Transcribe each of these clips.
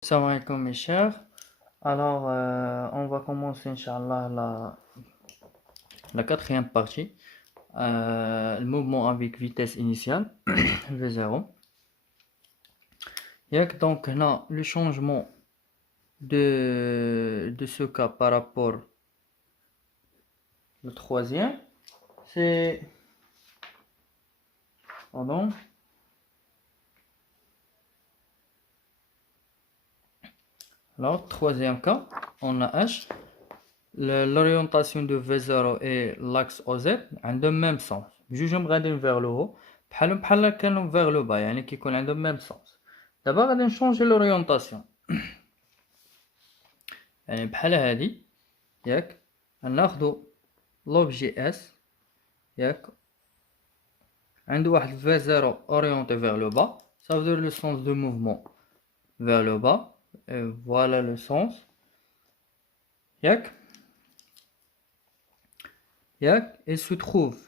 Salam alaikum mes chers. Alors, on va commencer, Inch'Allah, la quatrième partie. Le mouvement avec vitesse initiale, V0. Donc, là, le changement de ce cas par rapport au troisième, c'est... Pardon. Alors, troisième cas, on a H. L'orientation de V0 et l'axe OZ ont le même sens. جوجهم غاديين vers le haut بحال كانوا vers le bas يعني كيكون عندهم même sens. دابا غادي نشونجي l'orientation يعني بحال هادي ياك ناخدو l'objet S ياك عنده واحد V0 orienté vers le bas, ça veut dire le sens de mouvement vers le bas, et voilà le sens ياك il se trouve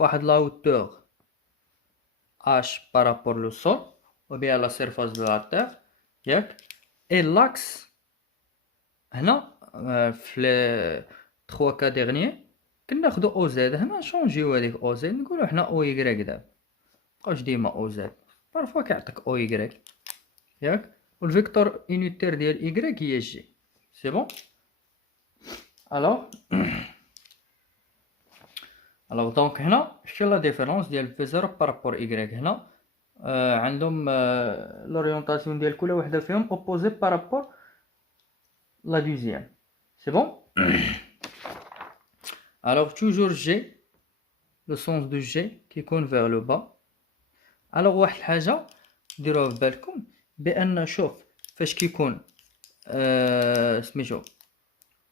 à la hauteur H par rapport au sol ou bien à la surface de la terre et l'axe هنا في les trois cas derniers كناخدو او زد هنا نشونجيو هذيك او زد نقولو حنا او يكريك دابا مابقاوش ديما او زد بارفوا كيعطيك او يكريك والفيكتور يونيتير ديال يكريك هي جي سي بون الوغ دونك هنا شتي لا ديفيرونس ديال في 0 بارابور يكريك هنا عندهم لوريونطاسيون ديال كل وحده فيهم اوبوزي بارابور لا دوزيام سي بون alors toujours G le sens de G كيكون vers le bas alors واحد الحاجه ديروها في بالكم بان شوف فاش كيكون سميتو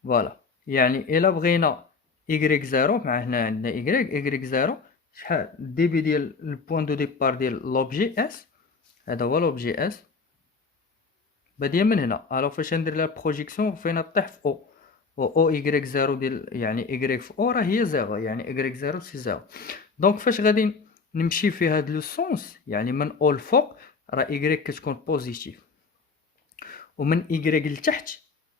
فوالا يعني الا بغينا y 0 مع هنا عندنا y 0 شحال الديبي ديال البوين دو ديبار ديال لوبجي اس هذا هو لوبجي اس باديه من هنا الو فاش ندير لها بروجيكسيون فين طيح في او او y 0 ديال يعني y في او راه هي 0 يعني y 0 سي 0 دونك فاش غادي نمشي في هاد لو سونس يعني من او الفوق راه y كتكون بوزيتيف ومن y لتحت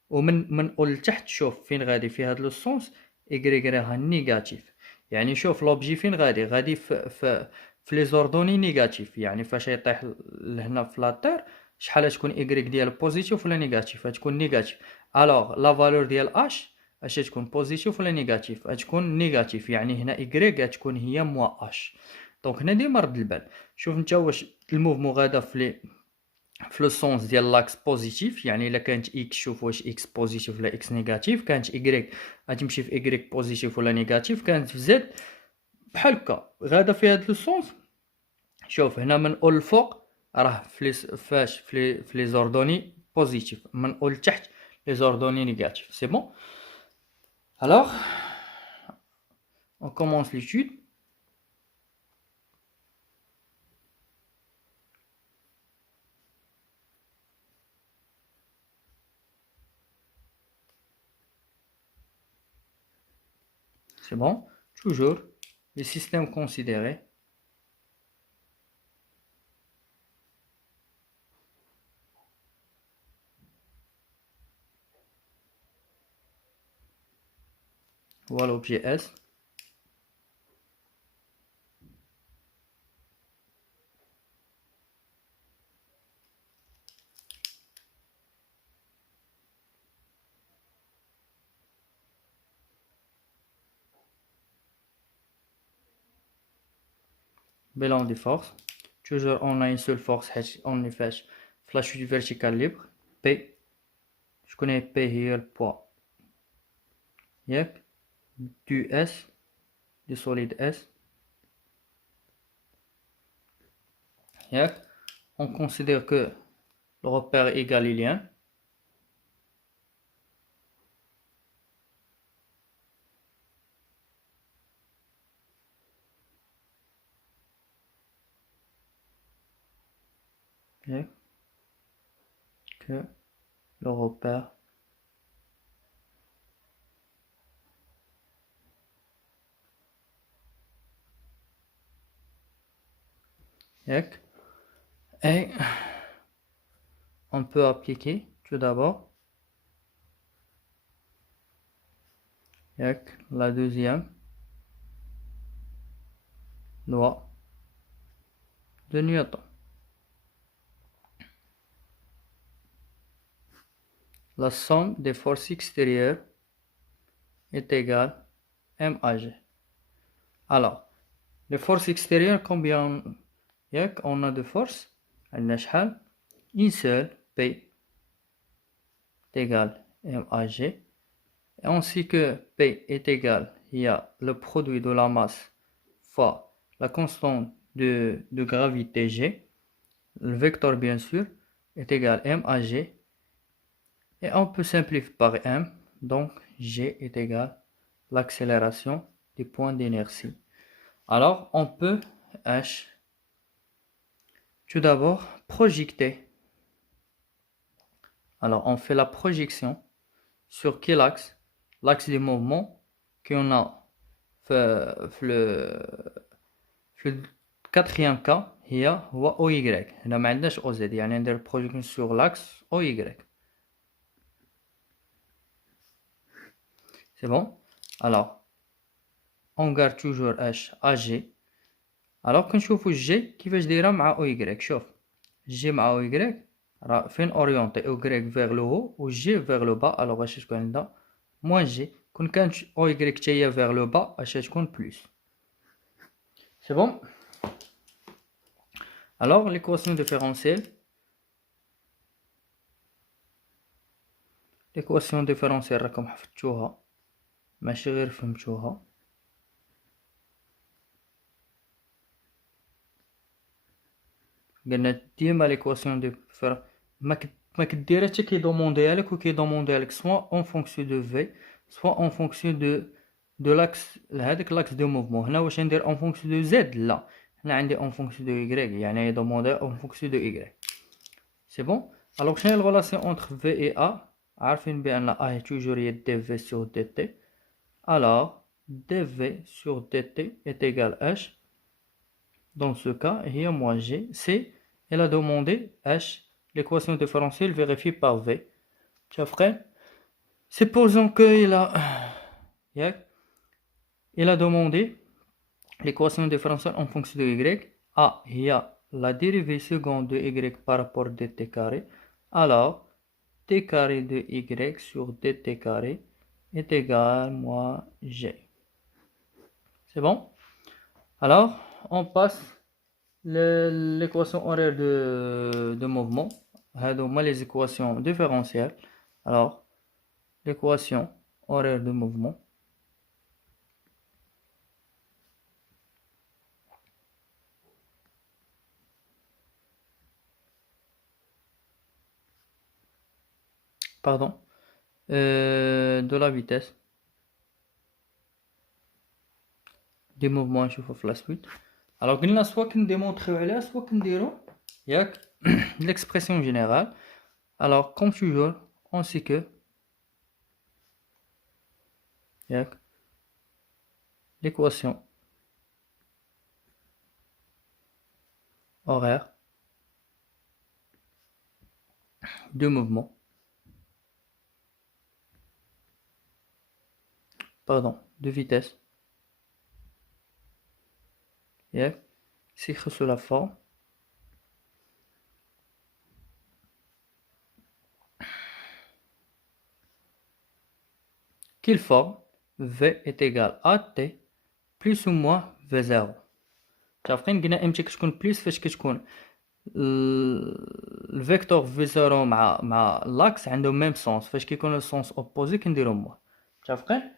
ومن او لتحت شوف فين غادي في هاد لو سونس y راها نيجاتيف يعني شوف لوبجي فين غادي في لي زوردوني نيجاتيف يعني فاش يطيح لهنا في لا تير شحال تكون y ديال بوزيتيف ولا نيجاتيف تكون نيجاتيف الوغ لا فالور ديال اش اش تكون بوزيتيف ولا نيجاتيف تكون نيجاتيف يعني هنا y تكون هي موا اش دونك هنا ديما رد البال شوف نتا واش الموفمون غادا في لو سونس ديال لاكس بوزيتيف يعني الا كانت x شوف واش x بوزيتيف ولا x نيجاتيف كانت y غتمشي في y بوزيتيف ولا نيجاتيف كانت في z بحال هكا غادا في هاد لو سونس شوف هنا من اول الفوق راه فاش في لي زوردوني بوزيتيف من اول لتحت لي زوردوني نيجاتيف سي بون alors on commence l'étude. C'est bon. Toujours les systèmes considérés. Voilà l'objet S. Bilan des forces. Toujours on a une seule force, on est fait la chute verticale libre. P. Je connais P hier le poids. Yep. Du S. Du solide S. Yep. On considère que le repère est galiléen. Yep. Que le repère est on peut appliquer tout d'abord la deuxième loi de Newton. La somme des forces extérieures est égale MAG. Alors, les forces extérieures, combien on a de forces? Une seule, P est égale MAG. Ainsi que P est égal, il y a le produit de la masse fois la constante de gravité G. Le vecteur, bien sûr, est égal MAG. Et on peut simplifier par M. Donc, G est égal l'accélération des points d'inertie. Alors, on peut H tout d'abord projeter. Alors, on fait la projection sur quel axe? L'axe des mouvements qu'on a le quatrième cas هو OY. هنا ما عندناش OZ, يعني ندير projection sur l'axe OY. C'est bon? Alors, on garde toujours H AG. Alors كنشوفو G كيفاش دايره مع OY. شوف G مع OY راه فين اورينتي OY vers le haut و G vers le bas. alors اش تكون عندنا moins G. كون كانت OY حتى هي vers le bas اش تكون plus. C'est bon? Alors l'équation différentielle راكم حفظتوها ماشي غير فهمتوها. قلنا ديما ليكواسيون ديفيرونسيال ما كديرها حتى كيدومونديها لك وكيدومونديها لك سوا اون فونكسيون دو في سوا اون فونكسيون دو لاكس هذاك لاكس دو موفمون. هنا واش ندير اون فونكسيون دو زد؟ لا، هنا عندي اون فونكسيون دو ايغريك، يعني يدوموندي اون فونكسيون دو ايغريك. سي بون. الوغ شنو هي الغولاسيون اونتر في اي ا؟ عارفين بان ا هي توجور هي دي في سور دي تي. الوغ دي في سور دي تي est égal h. Dans ce cas, هي moins g. C'est, elle a demandé h, l'équation différentielle vérifiée par v. Tu as frère? Supposons qu'il a, il a demandé l'équation différentielle en fonction de y. A, il y a la dérivée seconde de y par rapport à dt carré. Alors, t carré de y sur dt carré est égal à moins g. C'est bon? Alors, on passe l'équation horaire de mouvement. Les équations différentielles. Alors, l'équation horaire de mouvement. Pardon. De la vitesse. Des mouvements, je vous la suite. Alors, قلنا soit qu'on démontre عليها soit qu'on dira l'expression générale. Alors, comme toujours, on sait que l'équation horaire de mouvement, de vitesse, s'écrit sous la forme qu'il forme v est égal à t plus ou moins v0. عارفين قلنا امتى كتكون بليس؟ فاش كتكون الفيكتور في0 مع لاكس عندهم ميم سونس. فاش كيكون السونس اوبوزي كنديرو موا. عارفين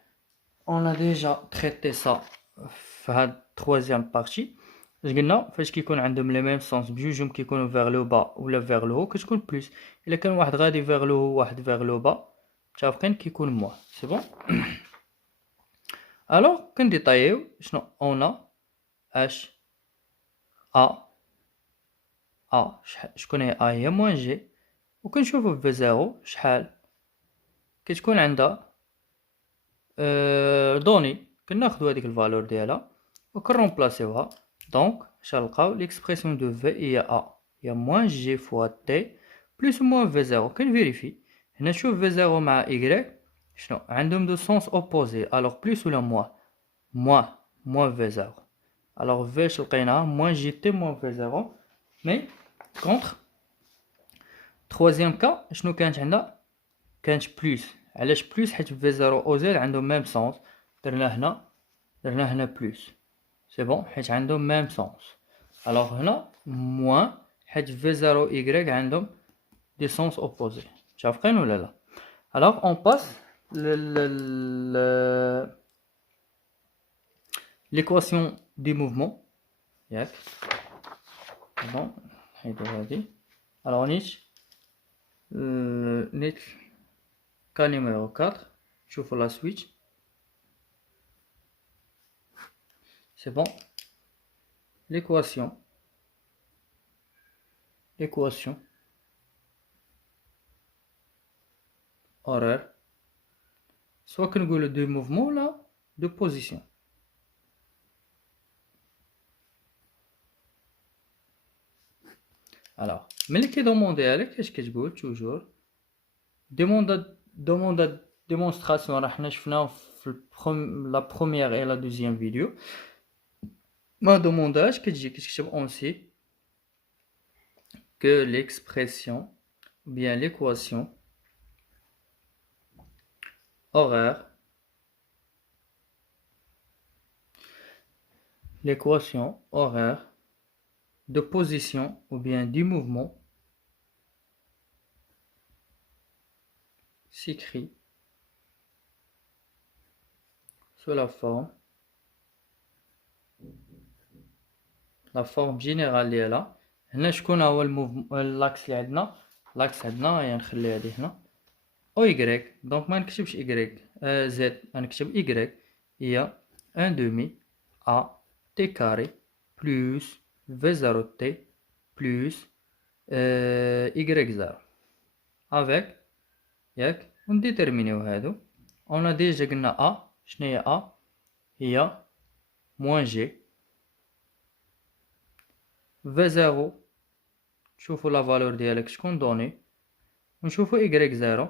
on a déjà traité ça في هاد troisième partie. اش قلنا؟ فاش كيكون عندهم لي ميم سونس بجوجهم كيكونوا فيغ لو با ولا فيغ لو هو كتكون بليس. الا كان واحد غادي فيغ لو هو واحد فيغ لو با متفقين كيكون موا. سي بون. الوغ كنديطايو شنو اون اش شكون هي هي موان جي. وكنشوفو في زيرو شحال كتكون عندها دوني. كناخدو هاديك الفالور ديالها وكنرومبلاسيوها. دونك اش غنلقاو؟ ليكسبرسيون دو في هي هي موان جي فوا تي plus ou moins V0 كنفيريفي هنا شوف V0 مع Y شنو عندهم دو سونس اوبوزي alors plus ولا moins V0 alors V لقيناها moins JT moins V0 mais contre troisième cas شنو كانت عندنا كانت بلس علاش بلس حيت V0 و Z عندهم ميم سونس درنا هنا بلس سي بون حيت عندهم ميم سونس alors هنا moins حيت V0 و Y عندهم دي سونس اوبوزي متفقين ولا لا alors on passe l'équation du mouvement ياك bon نحيدو هادي alors نيت cas numéro 4 شوفوا la suite c'est bon l'équation horaire soit كنقولوا de mouvement là de position alors ملي كيدوموندي عليك اش كتقول توجور demande démonstration راه حنا شفناه في la première et la deuxième vidéo ما دومونداش كتكتب on sait que l'expression ou bien l'équation horaire de position ou bien du mouvement s'écrit sous la forme générale ديالها هنا شكون هو لاكس اللي عندنا لاكس عندنا يعني نخلي هذه هنا او y دونك ما نكتبش y z نكتب y هي 1 demi a t carré plus v0 t plus y0 avec ياك ونديترمينيو هادو اون ديجا قلنا a شنو هي a هي moins g v0 نشوفوا لا فالور ديالك شكون دوني ونشوفوا y0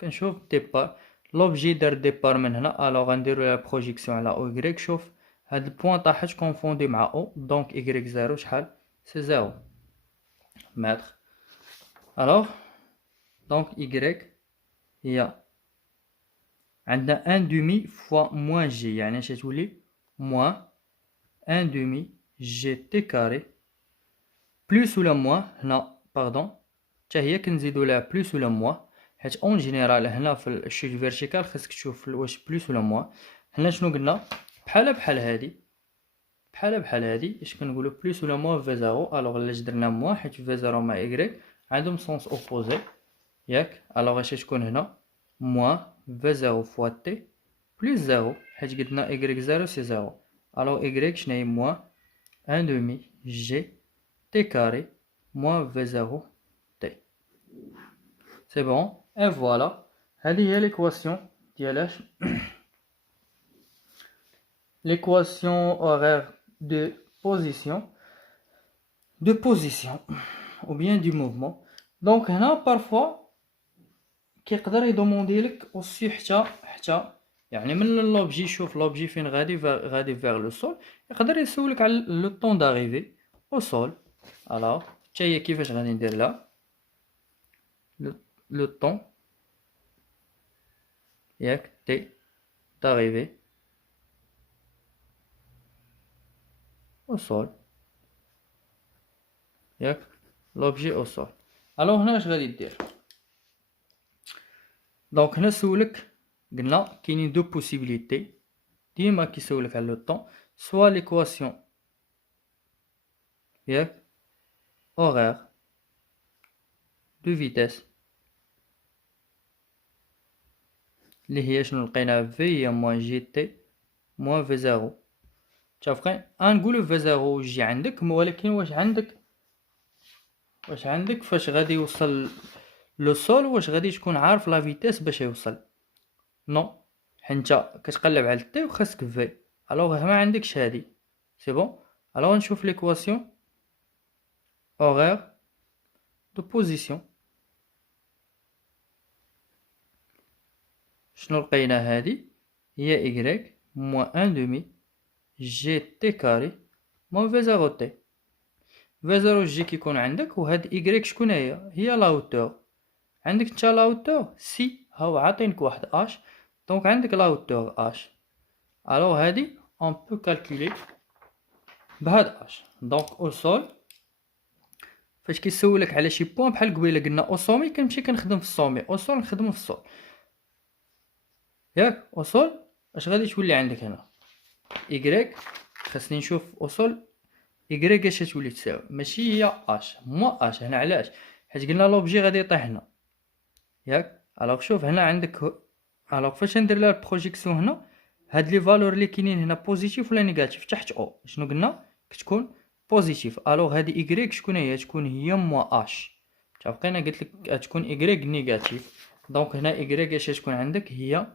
كنشوف ديبار لوبجي دار ديبار من هنا الوغ غنديرو لا بروجيكسيون على او y شوف هاد البوين طاحت كونفوندي مع او دونك y0 شحال سي 0 متر الوغ دونك y هي عندنا 1 demi fois moins g يعني اش تولي moins 1 demi gt carré plus ولا moins هنا باردون حتى هي كنزيدو لها بلس ولا موان حيت اون جينيرال هنا في الشيت فيرتيكال خاصك تشوف واش بلس ولا موان هنا شنو قلنا بحال هادي اش كنقولوا بلس ولا موان في 0 الوغ علاش درنا موان حيت في 0 مع y عندهم سونس اوبوزي ياك الوغ اش تكون هنا موان في 0 فوا تي بلس 0 حيت قلنا y0 سي 0 الوغ y شنو هي موان 1 demi g t carré moins v0 t. C'est bon. Et voilà. هذه هي l'équation ديال l'équation horaire de position ou bien du mouvement. Donc هنا parfois كيقدر يدوموندي لك aussi حتى يعني من لوبجي شوف لوبجي فين غادي vers le sol يقدر يسولك على le temps d'arrivée au sol. Alors حتى هي كيفاش غادي ندير لها le temps ياك تي d'arrivée au sol ياك l'objet au sol. alors هنا اش غادي دير دونك هنا سولك قلنا كاينين دو بوسيبيليتي ديما كيسولك على لو طون سوا ليكواسيون ياك horaire de vitesse اللي هي شنو لقينا في هي موان جي تي موان في 0 متفقين غنقولو في 0 وجي عندك ولكن واش عندك فاش غادي يوصل لو سول واش غادي تكون عارف لا فيتيس باش يوصل نو حيت انت كتقلب على تي وخاصك في الوغ ما عندكش هادي سي بون الوغ نشوف ليكواسيون horaire de position شنو لقينا هادي هي y moins 1 demi g t carré moins v 0 t. v 0 g كيكون عندك وهاد y شكون هي لا hauteur. عندك نتا لا hauteur سي هاو عاطينك واحد اش دونك عندك لا hauteur اش. الوغ هادي on peut calculer بهاد اش. دونك او سول فاش كيسولك على شي بوين بحال قبيله قلنا او سومي كنمشي كنخدم في السومي، او سول نخدمو في السول ياك. او سول اش غادي تولي عندك هنا y خاصني نشوف او سول y اش تولي تساوي ماشي هي اش موا اش. هنا علاش؟ حيت قلنا لوبجي غادي يطيح هنا ياك. الوغ شوف هنا عندك الوغ فاش ندير لها البروجيكسيون هنا هاد لي فالور اللي كاينين هنا بوزيتيف ولا نيجاتيف تحت او شنو قلنا كتكون بوزيتيف. الوغ هادي y شكون هي؟ تكون هي موا اش. متفقين؟ قلت لك تكون y نيجاتيف دونك هنا y اش تكون عندك هي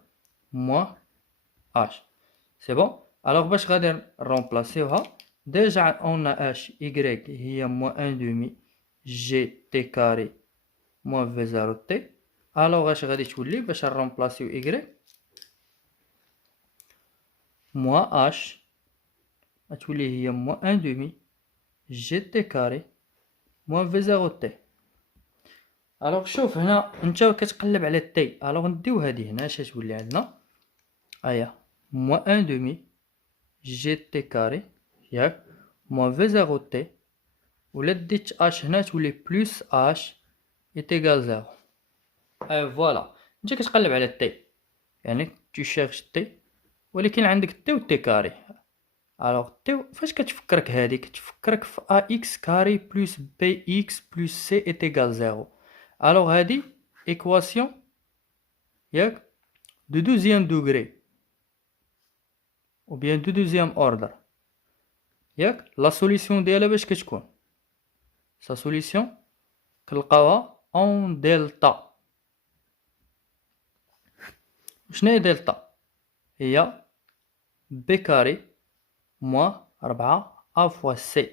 موا اش. سي بون. الوغ باش غادي نرومبلاسيوها ديجا اون اش y هي موا 1 دومي جي تي كاري موا في 0 تي. الوغ اش غادي تولي باش نرومبلاسيو y موا اش غتولي هي موا 1 دومي جي تي كاري موا في 0 تي. الوغ شوف هنا انت كتقلب على تي. الوغ نديو هادي هنا اش تولي عندنا ايا موا 1 دومي جي تي كاري ياك موا في 0 تي. ولا ديت اش هنا تولي بلس اش ايتيغال 0. اي فوالا انت كتقلب على تي يعني تو شيرش تي ولكن عندك تي و تي كاري. الوغ تي فاش كتفكرك هادي كتفكرك في ا اكس كاري بلس بي اكس بلس سي ايتيغال 0. الوغ هادي ايكواسيون ياك دو دوزيام دوغري ou bien دو دوزيام اوردر ياك. لا سوليسيون ديالها باش كتكون سا سوليسيون كنلقاوها اون دلتا. شنو هي دلتا؟ هي بي كاري موا 4 ا فوا سي.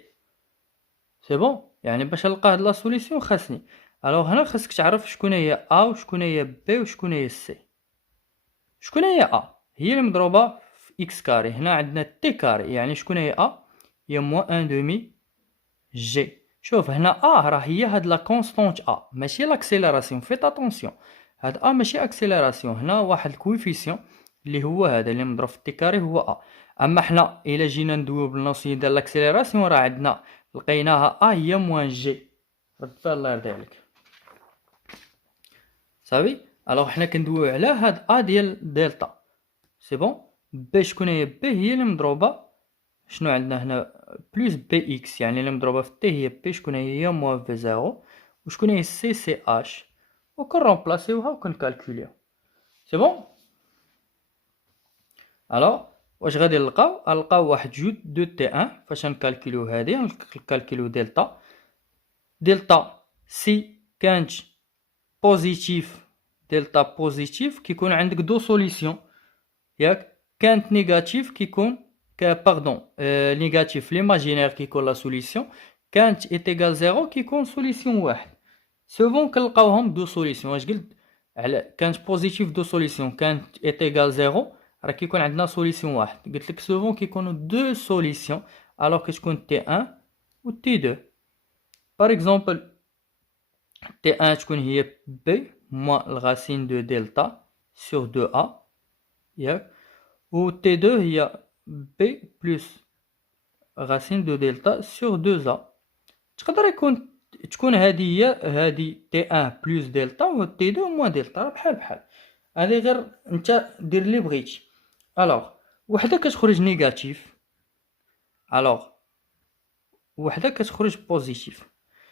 سي بون. يعني باش نلقى هاد لا سوليسيون خاصني الوغ هنا خاصك تعرف شكون هي ا وشكون هي بي وشكون هي سي. شكون هي ا؟ هي اللي مضروبه في اكس كاري. هنا عندنا تي كاري يعني شكون هي ا؟ هي موا 1 دومي جي. شوف هنا راه هي هاد لا كونستونت ماشي لاكسيليراسيون. فيت اتونسيون هاد ماشي اكسيليراسيون. هنا واحد الكويفيسيون اللي هو هذا اللي مضروب في تي كاري هو اما حنا الا جينا ندويو بالنوسيون ديال لاكسيليراسيون راه عندنا لقيناها هي موان جي. رد بال الله يرضي عليك صافي. الوغ حنا كندويو على هاد ديال دلتا. سي بون. بي شكون هي؟ بي هي اللي مضروبه شنو عندنا هنا بلس بي اكس يعني اللي مضروبه في تي هي بي شكون هي موا في 0 وشكون هي سي سي اش وكنرومبلاسيوها وكنكالكوليو. سي بون. الوغ واش غادي نلقاو واحد جوج دو تي ان. فاش نكالكوليو هادي نكالكوليو دلتا سي كانت بوزيتيف دلتا بوزيتيف كيكون عندك دو سوليسيون ياك. كانت نيجاتيف كيكون باردون نيجاتيف ليماجينير كيكون لا سوليسيون. كانت ايتيغال 0 كيكون سوليسيون واحد. سوفون كنلقاوهم دو سوليسيون. واش قلت على كانت بوزيتيف دو سوليسيون كانت ايتيغال 0 راه كيكون عندنا سوليسيون واحد. قلت لك سوفون كيكونوا دو سوليسيون الوغ كتكون تي 1 و تي 2. باغ اكزومبل تي 1 تكون هي بي موا الغاسين دو دلتا سور 2 ا ياك. و تي 2 هي بي بلس غاسين دو دلتا سور 2 ا. تقدر تكون هادي هي هادي تي 1 بلس دلتا و تي 2 موا دلتا راه بحال هادي غير انت دير اللي بغيتي. الوغ وحده كتخرج نيجاتيف الوغ وحده كتخرج بوزيتيف.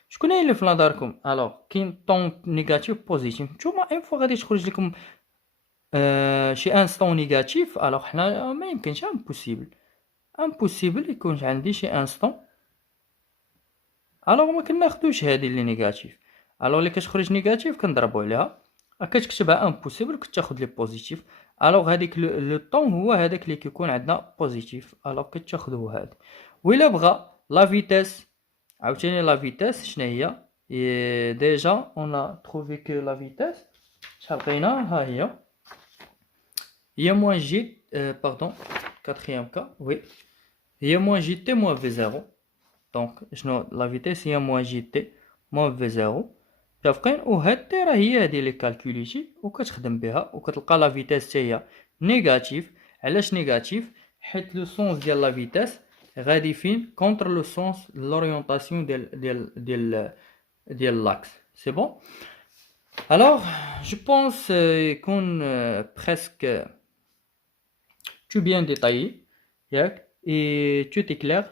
شكون هي اللي في نظركم؟ الوغ كاين طون نيجاتيف بوزيتيف. نتوما اين فوا غادي تخرج لكم شي انستون نيجاتيف الوغ حنا ما يمكنش امبوسيبل يكون عندي شي انستون الوغ ما كناخذوش هادي اللي نيجاتيف. الوغ اللي كتخرج نيجاتيف كنضربوا عليها كتكتبها امبوسيبل كتاخذ لي بوزيتيف. الوغ هذيك لو طون هو هذاك اللي كيكون عندنا بوزيتيف الوغ كتاخذوه هذا. وإلا بغى لا فيتاس عاوتاني لا فيتاس شنو هي ديجا اون تروفي كو لا فيتاس شحال لقينا ها هي هي موان جي باردون كاتريام كا وي هي موان جي تي موان في زيرو. دونك شنو لا فيتيس هي موان جي تي موان في زيرو. متفقين؟ وهاد تي راه هي هادي اللي كالكوليتي وكتخدم بها وكتلقى لا فيتيس حتى هي نيجاتيف. علاش نيجاتيف؟ حيت لو سونس ديال لا فيتيس غادي فين كونتر لو سونس لورينتاسيون ديال لاكس. سي بون. Alors, je pense qu'on presque tout bien détaillé, ياك et tout est clair.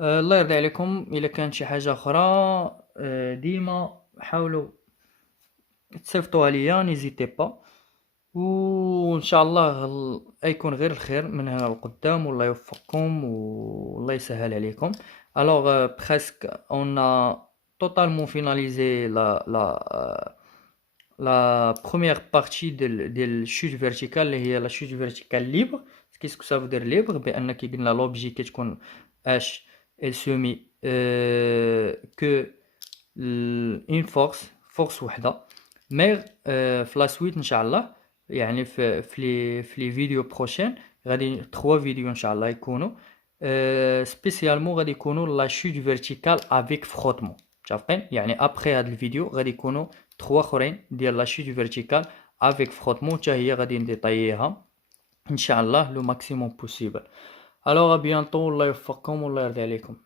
الله يرضي عليكم. إلا كانت شي حاجة أخرى ديما حاولوا تصيفطوها ليا، نيزيتي با، وإن شاء الله يكون غير الخير من هنا لقدام، والله يوفقكم والله يسهل عليكم. Alors presque on a totalement finalisé la première partie de chute verticale اللي هي la chute verticale libre. Qu'est-ce que ça veut dire libre؟ بأن كي قلنا l'objet كتكون H elle se met que une force وحدة. مي في لا سويت ان شاء الله يعني في لي فيديو بروشين غادي 3 فيديو ان شاء الله يكونوا سبيسيالمون غادي يكونوا لا شوت فيرتيكال افيك فروتمون. متفقين؟ يعني ابخي هذا الفيديو غادي يكونوا 3 اخرين ديال لا شوت فيرتيكال افيك فروتمون حتى هي غادي نديطاييها ان شاء الله لو ماكسيموم بوسيبل. الوغ ا بيانطو، الله يوفقكم والله يرضي عليكم.